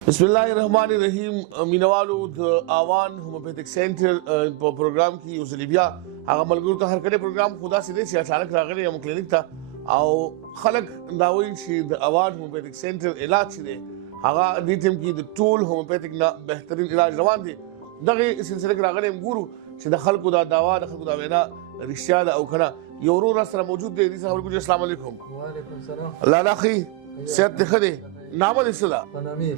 बिस्मिल्लाहिर्रहमानिर्रहीम मीनवालो आवान homeopathic centre programme की यूज़लिबिया आगा मलगुरु तो हर करे प्रोग्राम खुदा से देसी अचानक रागले हम क्लिनिक था आओ खलक दावइन शी द आवान होम्योपैथिक सेंटर इलाज छे आगा दीतम की द टूल होम्योपैथिक ना बेहतरीन इलाज रवान थे दगे सिलसिले के रागले हम गुरु से द खलक दा दवा द खलक दा वेना रिश्ता दा औखना योरो रास्ता मौजूद दे दिस हम अस्सलाम वालेकुम वालेकुम सलाम अल्लाह लाखी सेहत दिखदे नाम दिसला पनामीर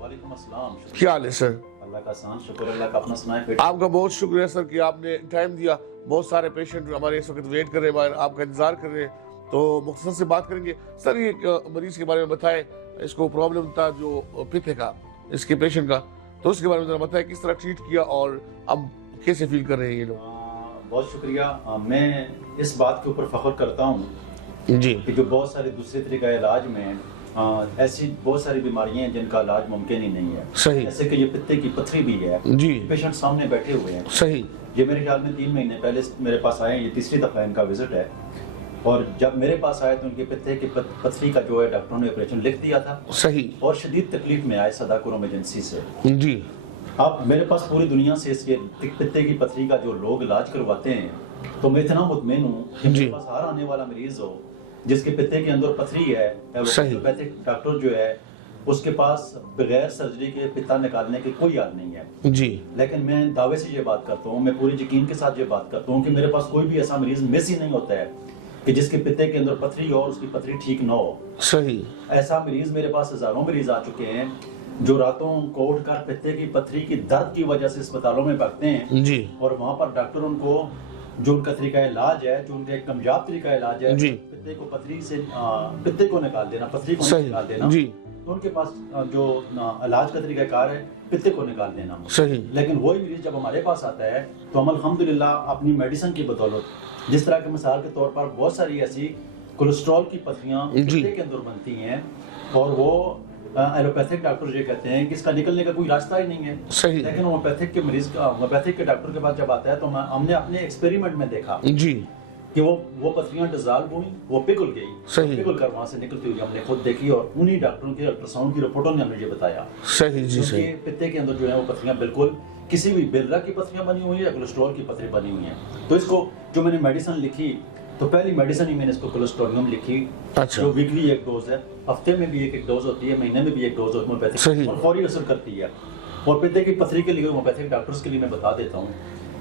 वालेकुम अस्सलाम। क्या हाल है सर अल्लाह का आसान शुक्र अल्लाह का अपना सुनाए फिर। आपका बहुत शुक्रिया सर कि आपने टाइम दिया बहुत सारे पेशेंट हमारे इस वक्त वेट कर रहे हैं आपका इंतजार कर रहे हैं तो मुख्तसर से बात करेंगे सर ये मरीज के बारे में बताएं इसको प्रॉब्लम था जो पित्त का इसके पेशेंट का तो उसके बारे में जरा बताएं किस तरह ट्रीट किया और अब कैसे फील कर रहे हैं ये लोग बहुत शुक्रिया। मैं इस बात के ऊपर फख्र करता हूँ जी कि जो बहुत सारे दूसरे तरीका इलाज में ऐसी बहुत सारी बीमारियां हैं जिनका इलाज मुमकिन ही नहीं है सही जैसे कि ये पित्ते की पथरी भी है जी पेशेंट सामने बैठे हुए हैं सही ये मेरे ख्याल में 3 महीने पहले मेरे पास आए ये तीसरी दफ़ा इनका विजिट है और जब मेरे पास आए तो उनके पित्ते की पथरी का जो है डॉक्टरों ने ऑपरेशन लिख दिया था सही और शदीद तकलीफ में आए सदाकुर इमरजेंसी से। जी अब मेरे पास पूरी दुनिया से इसके पित्ते की पथरी का जो लोग इलाज करवाते हैं तो मैं इतना मुतमईन हूँ कि मेरे पास हर आने वाला मरीज हो जिसके पित्ते के अंदर पथरी है होम्योपैथिक डॉक्टर जो है उसके पास बगैर सर्जरी के पित्ता निकालने की कोई हाल नहीं है जी लेकिन मैं दावे से ये बात करता हूँ मैं पूरे यकीन के साथ ये बात करता हूँ कि मेरे पास कोई भी ऐसा मरीज मिस ही नहीं होता है कि जिसके पित्ते के अंदर पथरी हो और उसकी पथरी ठीक न हो। सही ऐसा मरीज मेरे पास हजारों मरीज आ चुके हैं जो रातों को उठकर पित्ते की पथरी की दर्द की वजह से अस्पतालों में भागते हैं जी और वहाँ पर डॉक्टर उनको जो उनका तरीका इलाज है जो उनका एक कामयाब तरीका इलाज है जी पित्ते को पथरी से पित्ते को निकाल देना पथरी को सही निकाल देना जी तो उनके पास जो इलाज का तरीका कार है पित्ते को निकाल देना। सही लेकिन वही मरीज जब हमारे पास आता है तो हम अल्हम्दुलिल्लाह अपनी मेडिसिन की बदौलत जिस तरह के मिसाल के तौर पर बहुत सारी ऐसी कोलेस्ट्रॉल की पथरियां पित्ते के अंदर बनती हैं और वो एलोपैथिक डॉक्टर ये कहते हैं कि इसका निकलने का कोई रास्ता ही नहीं है सही लेकिन होम्योपैथिक के मरीज का होम्योपैथिक के डॉक्टर के पास जब आता है तो हमने अपने एक्सपेरिमेंट में देखा जी कि वो पथरियां डिसॉल्व हुई वो पिघल गई सही पिघल कर वहां से निकलती हुई हमने खुद देखी और उन्हीं डॉक्टरों के अल्ट्रासाउंड की रिपोर्टों ने हमें ये बताया सही जी सही क्योंकि पित्ते के अंदर जो है वो पथरियां बिल्कुल किसी भी बिरला की पथरियां बनी हुई है या कोलेस्ट्रॉल की पथरी बनी हुई है तो इसको जो मैंने मेडिसिन लिखी तो पहली मेडिसिन ही मैंने इसको कोलेस्ट्रोलियम लिखी अच्छा जो वीकली एक डोज है हफ्ते में भी एक डोज होती है महीने में भी एक डोज होम्योपैथिक और फौरी असर करती है और पित्ते की पथरी के लिए होम्योपैथिक डॉक्टर्स के लिए मैं बता देता हूँ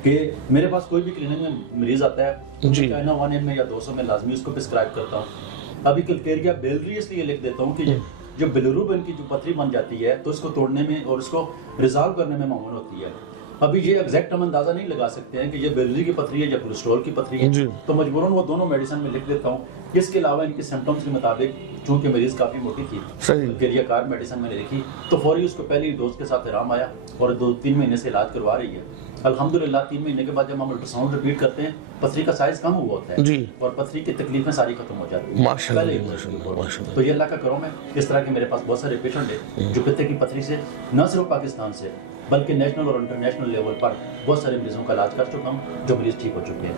कि मेरे पास कोई भी क्लिनिक में मरीज आता है जी। चाइना 1 में या 200 में लाजमी उसको प्रिस्क्राइब करता हूँ। अभी कल्केरिया बेलरी इसलिए लिख देता हूँ कि जो बिलिरुबिन की जो पथरी बन जाती है तो इसको तोड़ने में और इसको रिजॉल्व करने में मामूल होती है। अभी ये एग्जैक्ट हम अंदाजा नहीं लगा सकते हैं कि ये बेलरी की पथरी है या कोलेस्ट्रॉल की पथरी है तो मजबूरन वो दोनों मेडिसिन में लिख देता हूँ। इसके अलावा इनके सिम्टम्स के मुताबिक चूंकि मरीज काफी मोटी थी कल्केरिया कार मेडिसिन मैंने लिखी तो फौरी उसको पहली डोज के साथ आराम आया और 2-3 महीने से इलाज करवा रही है अल्हम्दुलिल्लाह। 3 महीने के बाद जब हम अल्ट्रासाउंड रिपीट करते हैं पथरी का साइज कम हुआ होता है जी और पथरी की तकलीफें सारी खत्म हो जाती है माशाल्लाह तो ये अल्लाह का करम है। इस तरह के मेरे पास बहुत सारे पेशेंट है जो पित्ते की पथरी से न सिर्फ पाकिस्तान से बल्कि नेशनल और इंटरनेशनल लेवल पर बहुत सारे मरीजों का इलाज कर चुका हूँ जो मरीज ठीक हो चुके हैं।